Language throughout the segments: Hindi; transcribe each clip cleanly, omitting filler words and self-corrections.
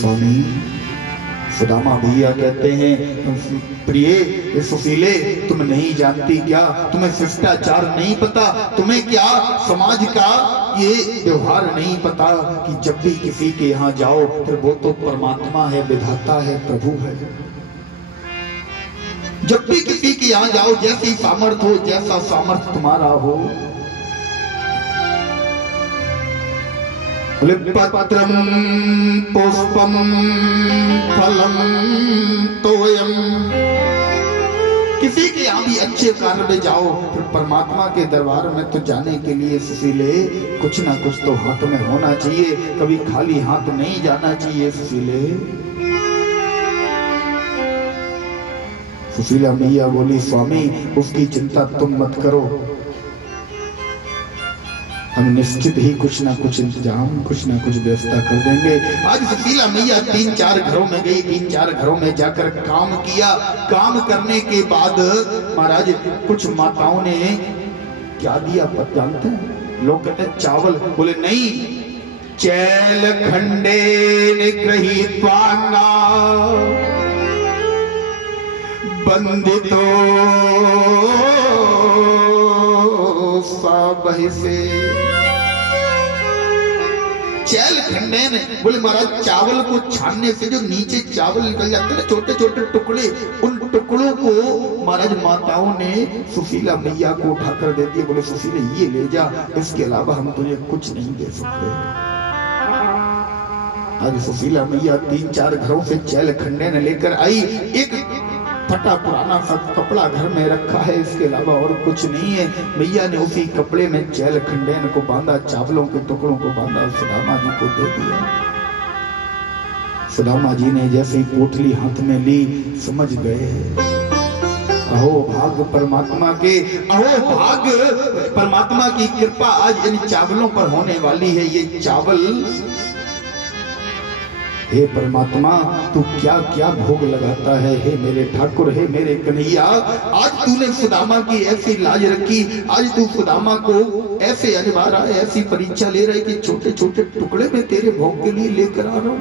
स्वामी सुदामा भैया कहते हैं, प्रिय सुशीले, तुम नहीं जानती क्या, तुम्हें शिष्टाचार नहीं पता, तुम्हें क्या समाज का ये व्यवहार नहीं पता कि जब भी किसी के यहाँ जाओ फिर वो तो परमात्मा है, विधाता है, प्रभु है। जब भी किसी के यहाँ जाओ, जैसी सामर्थ्य हो, जैसा सामर्थ्य तुम्हारा हो, पत्रम पुष्पम फलम तोयम, किसी के यहाँ भी अच्छे कार्य में जाओ फिर परमात्मा के दरबार में तो जाने के लिए सुशीले कुछ ना कुछ तो हाथ में होना चाहिए, कभी खाली हाथ नहीं जाना चाहिए। सुशीला मैया बोली, स्वामी उसकी चिंता तुम मत करो, हम निश्चित ही कुछ ना कुछ इंतजाम, कुछ ना कुछ व्यवस्था कर देंगे। आज सुशीला मैया 3-4 घरों में गई, 3-4 घरों में जाकर काम किया। काम करने के बाद महाराज कुछ माताओं ने क्या दिया पता जानते हैं? लोग कहते हैं चावल, बोले नहीं, चैल खंडे निगृहीत्वांगा बंदितो से चैल खंडेन, बोले महाराज चावल को छानने से जो नीचे चावल निकल जाते हैं छोटे छोटे टुकड़े, उन टुकड़ों को महाराज माताओं ने सुशीला मैया को उठाकर दे दिए। बोले सुशीला ये ले जा, इसके अलावा हम तुझे कुछ नहीं दे सकते। आज सुशीला मैया 3-4 घरों से चैल खंडेन लेकर आई। एक फटा पुराना सा कपड़ा घर में रखा है, इसके अलावा और कुछ नहीं है। मैया ने उसी कपड़े में चैल खंडेन को बांधा, चावलों के टुकड़ों को बांधा, सुदामा जी को दे दिया। सुदामा जी ने जैसे ही पोटली हाथ में ली समझ गए, अहो भाग परमात्मा के, अहो भाग परमात्मा की कृपा आज इन चावलों पर होने वाली है। ये चावल, हे परमात्मा तू क्या क्या भोग लगाता है, हे मेरे ठाकुर, हे मेरे कन्हैया, आज तूने सुदामा की ऐसी लाज रखी, आज तू सुदामा को ऐसे अजमा रहा है, ऐसी परीक्षा ले रहा है कि छोटे छोटे टुकड़े में तेरे भोग के लिए लेकर आ रहा हूं।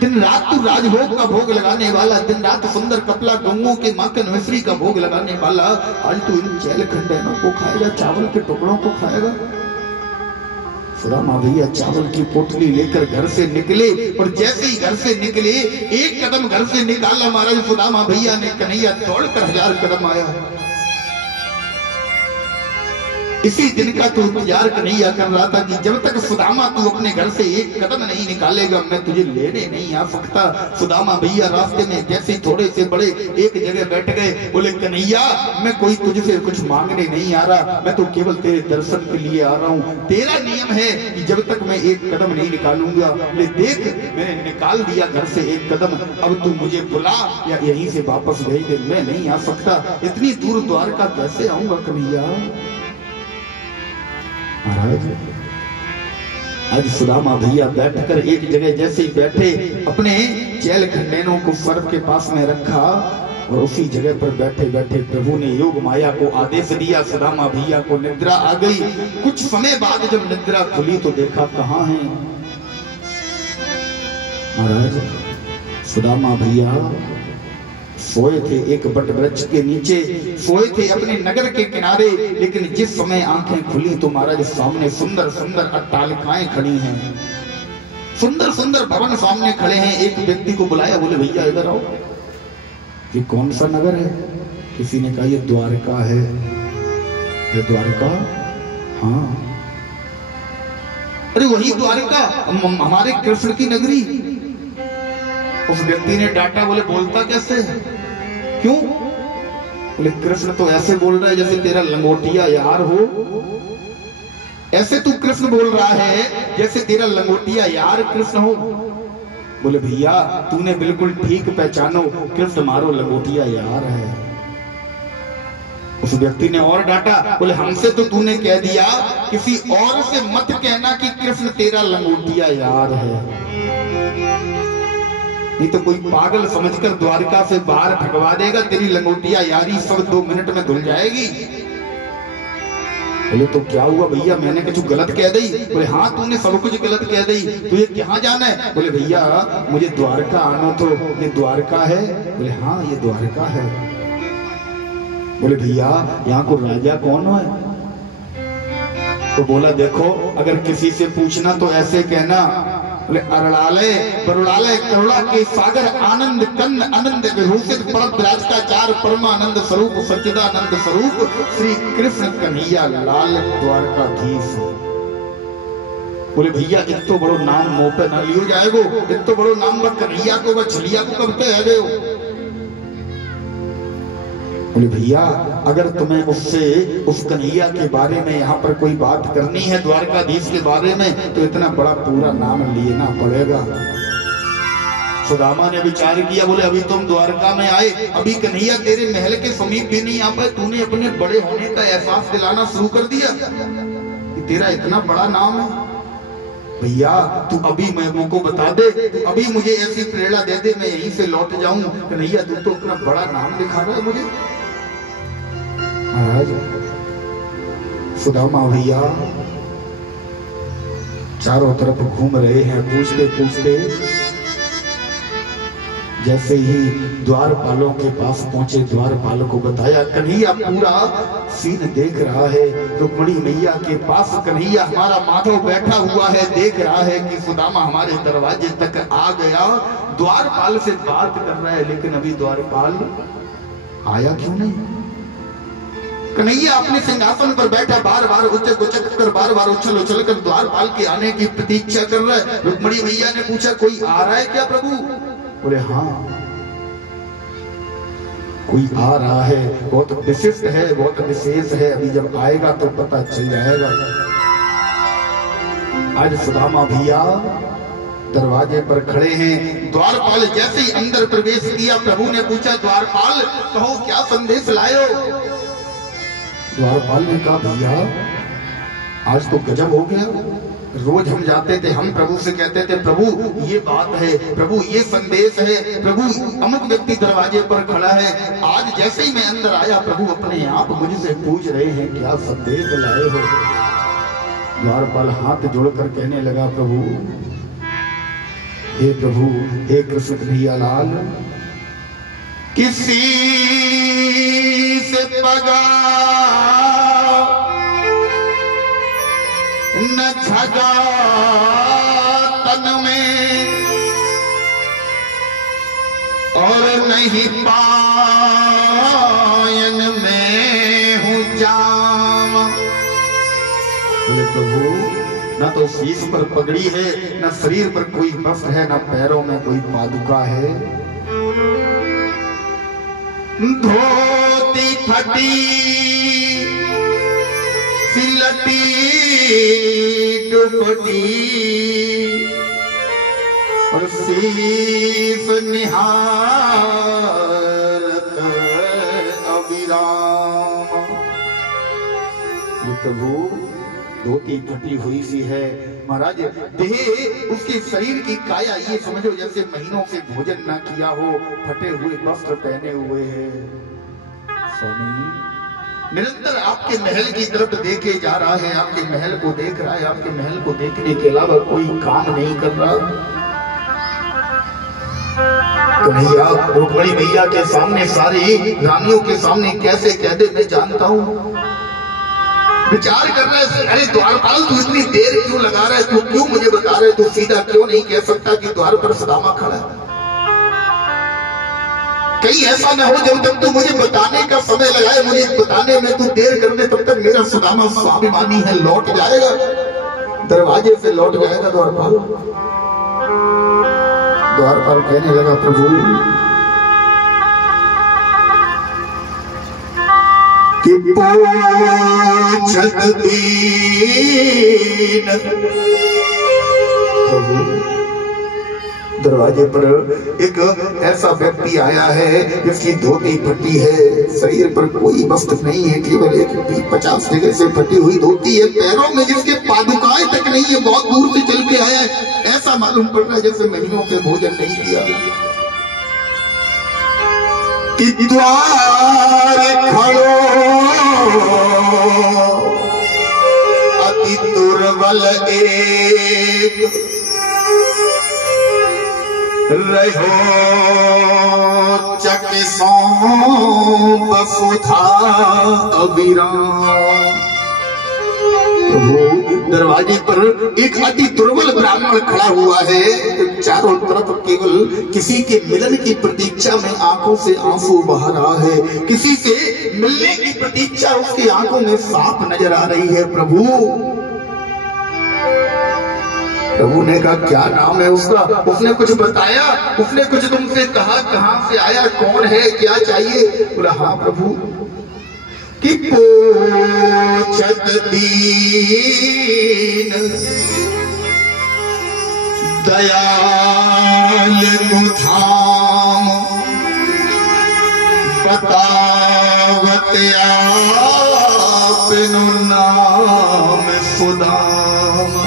दिन रात तू राजभोग का भोग लगाने वाला, दिन रात सुंदर कपला गंगों के माखन मिश्री का भोग लगाने वाला, आज तू इन चैल खंडेनों को खाएगा, चावल के टुकड़ों को खाएगा। सुदामा भैया चावल की पोटली लेकर घर से निकले और जैसे ही घर से निकले, एक कदम घर से निकाला महाराज सुदामा भैया ने, कन्हैया दौड़कर 1000 कदम आया। इसी दिन का तो इंतजार कन्हैया कर रहा था कि जब तक सुदामा तू अपने घर से एक कदम नहीं निकालेगा मैं तुझे लेने नहीं आ सकता। सुदामा भैया रास्ते में जैसे थोड़े से बड़े एक जगह बैठ गए, बोले कन्हैया मैं कोई तुझसे कुछ मांगने नहीं आ रहा, मैं तो केवल तेरे दर्शन के लिए आ रहा हूँ। तेरा नियम है कि जब तक मैं एक कदम नहीं निकालूंगा, बोले देख मैंने निकाल दिया घर से एक कदम, अब तू मुझे बुला या यहीं से वापस भेज दे, मैं नहीं आ सकता, इतनी दूर द्वारका कैसे आऊंगा कन्हैया। महाराज आज सुदामा भैया बैठकर एक जगह जैसे ही बैठे, अपने चैल खंडेनों को सर के पास में रखा और उसी जगह पर बैठे बैठे प्रभु ने योग माया को आदेश दिया। सुदामा भैया को निद्रा आ गई। कुछ समय बाद जब निद्रा खुली तो देखा कहाँ है महाराज, सुदामा भैया सोए थे एक बट वृक्ष के नीचे, सोए थे अपने नगर के किनारे। लेकिन जिस समय आंखें खुली तो महाराज सामने सुंदर सुंदर अट्टालिकाएं खड़ी हैं, सुंदर सुंदर भवन सामने खड़े हैं। एक व्यक्ति को बुलाया, बोले भैया इधर आओ, ये कौन सा नगर है? किसी ने कहा ये द्वारका है। ये द्वारका? हाँ। अरे वही द्वारका, हमारे कृष्ण की नगरी। उस व्यक्ति ने डांटा, बोले बोलता कैसे है? क्यों? बोले कृष्ण तो ऐसे बोल रहा है जैसे तेरा लंगोटिया यार हो। ऐसे तू कृष्ण बोल रहा है जैसे तेरा लंगोटिया यार कृष्ण हो। बोले भैया तूने बिल्कुल ठीक पहचानो, कृष्ण मारो लंगोटिया यार है। उस व्यक्ति ने और डांटा, बोले हमसे तो तूने कह दिया, किसी और से मत कहना कि कृष्ण तेरा लंगोटिया यार है, नहीं तो कोई पागल समझकर द्वारका से बाहर भगवा देगा, तेरी लंगोटिया यारी सब 2 मिनट में धुल जाएगी। बोले तो क्या हुआ भैया, मैंने कुछ गलत कह दी? बोले हाँ तूने सब कुछ गलत कह दी, तुझे कहाँ जाना है? बोले भैया मुझे द्वारका आना, तो ये द्वारका है? बोले हाँ ये द्वारका है। बोले भैया यहाँ को राजा कौन है? तो बोला देखो अगर किसी से पूछना तो ऐसे कहना, बोले अरड़ाले बरुड़ाले करुणा के सागर आनंद कंद आनंद विभूषित परम विराजकाचार परमानंद स्वरूप सच्चिदानंद स्वरूप श्री कृष्ण कन्हैया लाल द्वारकाधीश। बोले भैया इतो बड़ो नाम मुंह पे ना लियो जाएगो, इतो बड़ो नाम व कन्हैया को व छलिया को कब कह गए हो? बोले भैया अगर तुम्हें उससे उस कन्हैया के बारे में यहाँ पर कोई बात करनी है, द्वारकाधीश के बारे में, तो इतना बड़ा पूरा नाम लेना पड़ेगा। सुदामा ने विचार किया, बोले अभी तुम द्वारका में आए, अभी कन्हैया तेरे महल के समीप भी नहीं आ पाए, तूने अपने बड़े होने का एहसास दिलाना शुरू कर दिया कि तेरा इतना बड़ा नाम है। भैया तू अभी मैं को बता दे, तू अभी मुझे ऐसी प्रेरणा दे दे, मैं यहीं से लौट जाऊं। कन्हैया तू तो अपना बड़ा नाम दिखा रहा है मुझे। महाराज सुदामा भैया चारों तरफ घूम रहे हैं, पूछते पूछते जैसे ही द्वारपालों के पास पहुंचे, द्वारपालों को बताया, कन्हैया पूरा सीन देख रहा है। रुक्मिणी मैया के पास कन्हैया हमारा माधव बैठा हुआ है, देख रहा है कि सुदामा हमारे दरवाजे तक आ गया, द्वारपाल से बात कर रहा है, लेकिन अभी द्वारपाल आया क्यों नहीं? कन्हैया अपने सिंहासन पर बैठा बार बार उचक उचक कर, बार बार उछल उछल कर द्वारपाल के आने की प्रतीक्षा कर रहा है। रुक्मिणी मैया ने पूछा कोई आ रहा है क्या प्रभु? बोले हाँ कोई आ रहा है, बहुत विशिष्ट है, बहुत विशेष है, अभी जब आएगा तो पता चल जाएगा। आज सुदामा भैया दरवाजे पर खड़े हैं, द्वारपाल जैसे ही अंदर प्रवेश किया, प्रभु ने पूछा द्वारपाल कहो क्या संदेश लाए हो? द्वारपाल ने कहा भैया आज तो गजब हो गया, रोज हम जाते थे, हम प्रभु से कहते थे प्रभु ये बात है, प्रभु ये संदेश है, प्रभु अमुक व्यक्ति दरवाजे पर खड़ा है, आज जैसे ही मैं अंदर आया प्रभु अपने आप मुझसे पूछ रहे हैं क्या संदेश लाए हो? द्वारपाल हाथ जोड़कर कहने लगा प्रभु, हे प्रभु, हे कृष्ण कन्हैया लाल, किसी से पगा न झगा तन में और नहीं पायन में हूँ जाम। बोले प्रभु न तो शीश पर पगड़ी है, न शरीर पर कोई वस्त्र है, न पैरों में कोई पादुका है, धोती फटी सिलटी दुपटी और शीश निहारत अविराम। ये प्रभु धोती फटी हुई सी है महाराज, देह उसके शरीर की काया ये समझो जैसे महीनों से भोजन ना किया हो, फटे हुए वस्त्र पहने हुए है। स्वामी निरंतर आपके महल की तरफ देखे जा रहा है, आपके महल को देख रहा है, आपके महल को देखने के अलावा कोई काम नहीं कर रहा। कन्हैया रुक्मिणी मैया के सामने, सारी रानियों के सामने कैसे कह दे मैं जानता हूँ। विचार कर रहा है अरे द्वारपाल तू इतनी देर क्यों लगा रहा है, तू क्यों मुझे बता रहा है, तू सीधा क्यों नहीं कह सकता कि द्वार पर सुदामा खड़ा है? कहीं ऐसा ना हो जब तक तू मुझे बताने का समय लगाए, मुझे बताने में तू देर कर दे, तब तक मेरा सुदामा स्वाभिमानी है लौट जाएगा, दरवाजे से लौट जाएगा द्वारपाल। द्वारपाल कहने लगा प्रभु कि पूछत दीन प्रभु दरवाजे पर एक ऐसा व्यक्ति आया है जिसकी धोती फटी है, शरीर पर कोई वस्त्र नहीं है, केवल एक 50 जगह से फटी हुई धोती है, पैरों में जिसके पादुकाएं तक नहीं है, बहुत दूर से चल के आया है, ऐसा मालूम पड़ रहा है जैसे महीनों से भोजन नहीं किया। कि द्वार खड़ो दुर्बल एक रहो चक सौंप सुधा अविराम। दरवाजे पर एक अति दुर्बल ब्राह्मण खड़ा हुआ है। चारों तरफ केवल किसी के मिलन की प्रतीक्षा में आंखों से आंसू बहा रहा है, किसी से मिलने की प्रतीक्षा उसकी आंखों में साफ नजर आ रही है। प्रभु ने कहा क्या नाम है उसका? उसने कुछ बताया? उसने कुछ तुमसे कहा? कहां से आया, कौन है, क्या चाहिए? बोला हाँ प्रभु कि पोछत दीन दयाल धाम बतावत आपनु नाम सुदामा।